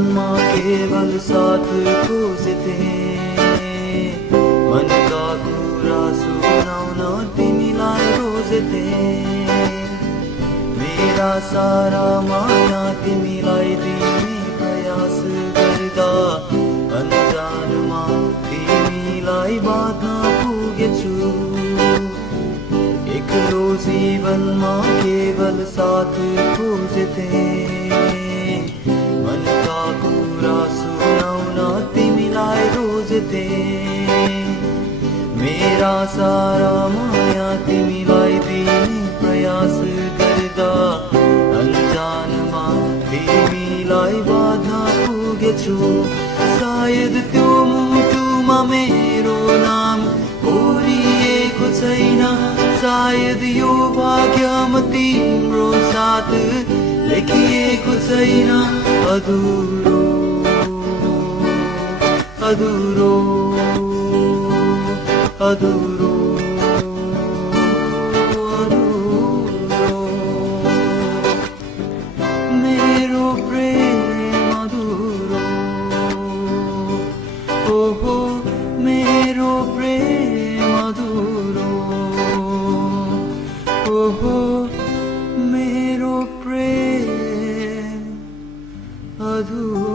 जीवनमा केवल साथ खोजेथे, मनका कुरा सुनाउन तिमीलाई रोजेथे। मेरा सारा माया तिमीलाई दिने प्रयास गर्दा अनजानमा तिमीलाई बाध्न पुगेछु। एक्लो जीवनमा केवल साथ खोजेथे, मनका कुरा सुनाउन तिमीलाई रोजेथे। मेरा सारा माया तिमीलाई दिने प्रयास गर्दा अनजानमा तिमीलाई बाधा पुगेछु। सायद त्यो मुटुमा मेरो नाम कोरिएको छैन, सायद यो भाग्यमा तिम्रो साथ लेखिएको छैन। अधुरो अधुरो अधुरो अधुरो मेरो प्रेम अधुरो। ओहो मेरो प्रेम अधुरो। ओहो मेरो प्रेम अधुरो।